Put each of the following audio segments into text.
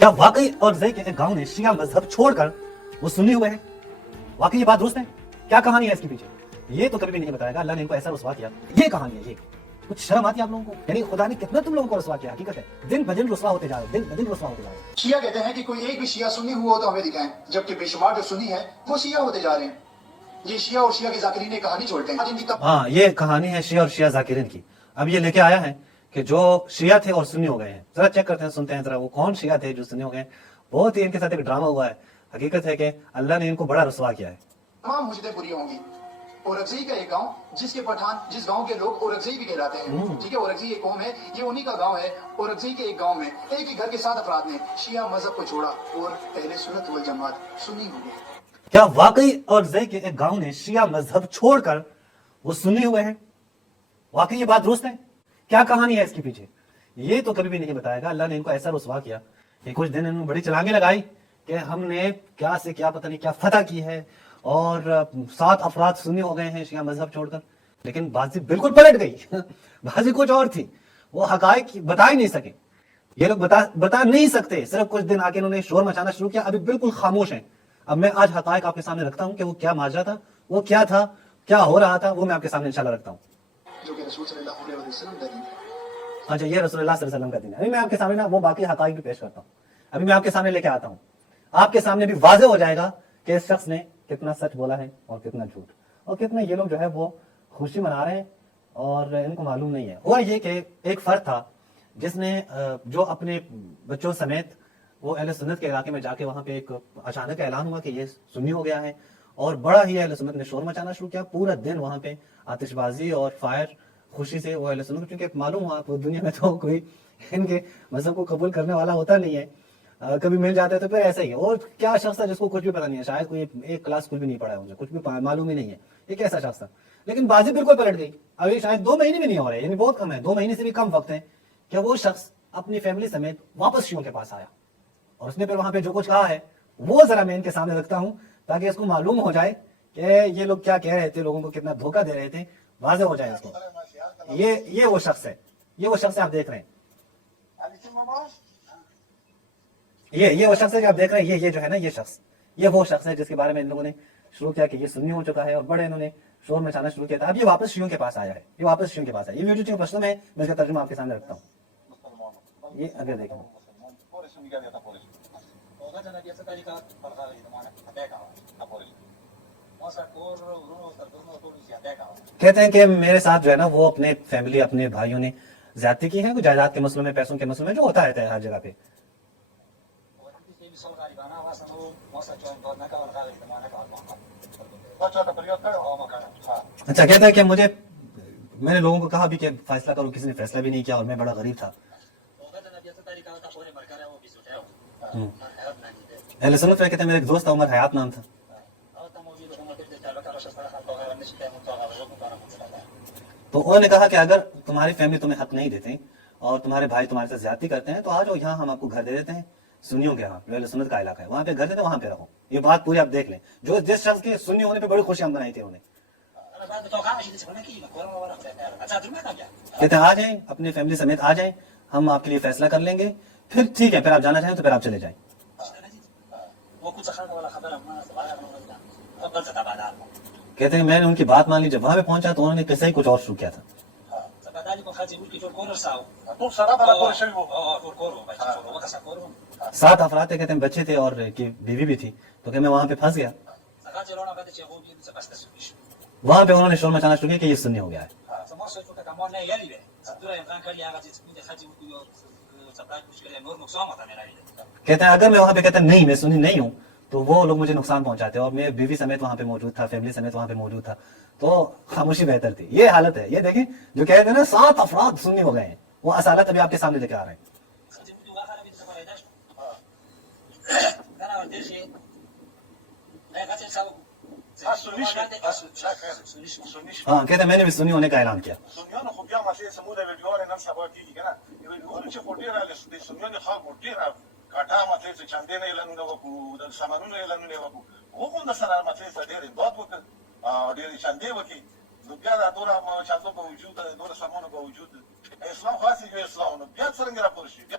کیا واقعی اور زئی کے ایک گاؤں نے شیعہ مذہب چھوڑ کر وہ سنی ہوئے ہیں؟ واقعی یہ بات درست ہے؟ کیا کہانی ہے اس کے پیچھے؟ یہ تو کبھی بھی نہیں بتائے گا اللہ نے ان کو ایسا رسوا کیا. یہ کہانی ہے. یہ کچھ شرم آتی ہے آپ لوگوں کو؟ یعنی خدا نے کتنا تم لوگوں کو رسوا کیا. حقیقت ہے دن بدن رسوا ہوتے جا رہے, دن بدن رسوا ہوتے جا رہے. شیعہ کہتے ہیں کہ کوئی ایک بھی شیعہ سنی ہوا ہو تو ہمیں دکھائیں, جبکہ بے شمار جو سنی ہے وہ شیعہ ہوتے جا رہے ہیں. یہ شیعہ اور شیعہ کے ذاکرین ایک کہانی چھوڑتے ہیں. ہاں, یہ کہانی ہے شیعہ اور شیعہ ذاکرین کی. اب یہ لے کے آیا ہے کہ جو شیعہ تھے اور سنی ہو گئے ہیں. ذرا چیک کرتے ہیں, سنتے ہیں ذرا وہ کون شیعہ تھے جو سنی ہو گئے. بہت ہی ان کے ساتھ ایک ڈرامہ ہوا ہے. حقیقت ہے کہ اللہ نے ان کو بڑا رسوا کیا ہے. تمام مجدیں پوری ہوں گی. اورکزئی کا ایک گاؤں جس کے پٹھان جس گاؤں کے لوگ اورکزئی بھی کہلاتے ہیں. ٹھیک ہے, اورکزئی ایک قوم ہے, یہ انہی کا گاؤں ہے. اورکزئی کے ایک گاؤں میں ایک ہی گھر کے 7 افراد نے شیعہ مذہب کو چھوڑا اور اہل سنت والجماعت سنی ہو گئے. کیا واقعی اور زئی کے ایک گاؤں نے شیعہ مذہب چھوڑ کر وہ سنی ہوئے ہیں؟ واقعی یہ بات درست ہے؟ کیا کہانی ہے اس کے پیچھے؟ یہ تو کبھی بھی نہیں بتائے گا اللہ نے ان کو ایسا رسوا کیا کہ کچھ دن انہوں نے بڑی چلانگیں لگائی کہ ہم نے کیا سے کیا پتہ نہیں کیا فتح کی ہے اور 7 افراد سنی ہو گئے ہیں شیعہ مذہب چھوڑ کر. لیکن بازی بالکل پلٹ گئی. بازی کچھ اور تھی. وہ حقائق بتا ہی نہیں سکے. یہ لوگ بتا نہیں سکتے. صرف کچھ دن آگے انہوں نے شور مچانا شروع کیا. ابھی بالکل خاموش ہیں. اب میں آج حقائق آپ کے سامنے رکھتا ہوں کہ وہ کیا ماجرا تھا, وہ کیا تھا, کیا ہو رہا تھا, وہ میں آپ کے سامنے انشاءاللہ رکھتا ہوں. جو کہ رسول صلی اللہ علیہ وسلم کا دین ہے. اچھا, یہ رسول اللہ صلی اللہ علیہ وسلم کا دین ہے. ابھی میں آپ کے سامنے وہ باقی حقائق بھی پیش کرتا ہوں. ابھی میں آپ کے سامنے لے کے آتا ہوں. آپ کے سامنے بھی واضح ہو جائے گا کہ اس شخص نے کتنا سچ بولا ہے اور کتنا جھوٹ, اور کتنا یہ لوگ جو ہے وہ خوشی منا رہے ہیں اور ان کو معلوم نہیں ہے. ہوا یہ کہ ایک فرد تھا جس نے جو اپنے بچوں سمیت وہ اہل سنت کے علاقے میں جا کے وہاں پہ ایک اچانک اعلان ہوا کہ یہ سنی ہو گیا ہے, اور بڑا ہی اہل سنت نے شور مچانا شروع کیا. پورا دن وہاں پہ آتش بازی اور فائر, خوشی سے وہ اہل سنت, کیونکہ معلوم ہوا دنیا میں تو کوئی ان کے مذہب کو قبول کرنے والا ہوتا نہیں ہے. کبھی مل جاتا ہے تو پھر ایسا ہی ہے. اور کیا شخص تھا جس کو کچھ بھی پتا نہیں ہے, شاید کوئی ایک کلاس اسکول بھی نہیں پڑھا ہے, مجھے کچھ بھی معلوم ہی نہیں ہے یہ کیسا شخص تھا. لیکن بازی بالکل پلٹ گئی. ابھی شاید 2 مہینے بھی نہیں ہو رہے, یعنی بہت کم ہے, 2 مہینے سے بھی کم وقت ہے کہ وہ شخص اپنی فیملی سمیت واپس شیعوں کے پاس آیا, اور اس نے پھر وہاں پہ جو کچھ کہا ہے وہ ذرا میں ان کے سامنے رکھتا ہوں تاکہ اس کو معلوم ہو جائے کہ یہ لوگ کیا کہہ رہے تھے, لوگوں کو کتنا دھوکہ دے رہے تھے, واضح ہو جائے اس کو. یہ وہ شخص ہے, یہ وہ شخص ہے آپ دیکھ رہے ہیں. یہ وہ شخص ہے جو آپ دیکھ رہے ہیں. یہ جو ہے نا, یہ شخص, یہ وہ شخص ہے جس کے بارے میں ان لوگوں نے شروع کیا کہ یہ سنی ہو چکا ہے, اور بڑے انہوں نے شور مچانا شروع کیا تھا. اب یہ واپس شیعوں کے پاس آیا ہے. یہ واپس شیعوں کے پاس آیا. یہ ویڈیو چونکہ پشتو میں اس کا ترجمہ آپ کے سامنے رکھتا ہوں. یہ اگر دیکھیں کہتے ہیں کہ میرے ساتھ جو ہے نا وہ اپنے فیملی, اپنے بھائیوں نے زیادتی کی ہے, کوئی جائیداد کے مسئلوں میں, پیسوں کے مسئلوں میں, جو ہوتا ہے ہر جگہ پہ. اچھا, کہتا ہے کہ میں نے لوگوں کو کہا بھی کہ فیصلہ کرو, کسی نے فیصلہ بھی نہیں کیا, اور میں بڑا غریب تھا. اہل سنت میں کہتے ہیں میرے ایک دوست تھا, عمر حیات نام تھا. تو انہوں نے کہا کہ اگر تمہاری فیملی تمہیں حق نہیں دیتے اور تمہارے بھائی تمہارے ساتھ زیادتی کرتے ہیں تو آ جاؤ یہاں, ہم آپ کو گھر دے دیتے ہیں سنیوں کے, ہاں اہل سنت کا علاقہ ہے, وہاں پہ گھر دیتے ہیں, وہاں پہ رہو. یہ بات پوری آپ دیکھ لیں. جو جس شخص کے سنی ہونے پہ بڑی خوشی ہم بنائی تھی انہیں. کہتے ہیں آ جائیں, اپنی فیملی سمیت آ جائیں, ہم آپ کے لیے فیصلہ کر لیں گے, پھر ٹھیک ہے, پھر آپ جانا چاہیں تو پھر آپ چلے جائیں. کہتے ہیں میں نے ان کی بات مان لی. جب وہاں پہ پہنچا تو انہوں نے قصہ ہی کچھ اور شروع کیا تھا. 7 افراد تھے, کہتے ہیں بچے تھے اور کی بیوی بھی تھی. تو کہ میں وہاں پہ پھنس گیا. وہاں پہ انہوں نے شور مچانا شروع کیا کہ یہ سنی ہو گیا ہے. کہتے ہیں اگر میں وہاں پہ کہتا نہیں میں سنی نہیں ہوں تو وہ لوگ مجھے نقصان پہنچاتے, اور میں بیوی سمیت وہاں پہ موجود تھا, فیملی سمیت وہاں پہ موجود تھا, تو خاموشی بہتر تھی. یہ حالت ہے. یہ دیکھیں جو کہتے ہیں نا 7 افراد سنی ہو گئے ہیں, وہ اصالت ابھی آپ کے سامنے لے کے آ رہے ہیں. ہاں, کہتے ہیں میں نے بھی سنی ہونے کا اعلان کیا. İslam fasih ve İslam'ın biat sarıngira konuşuyor.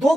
2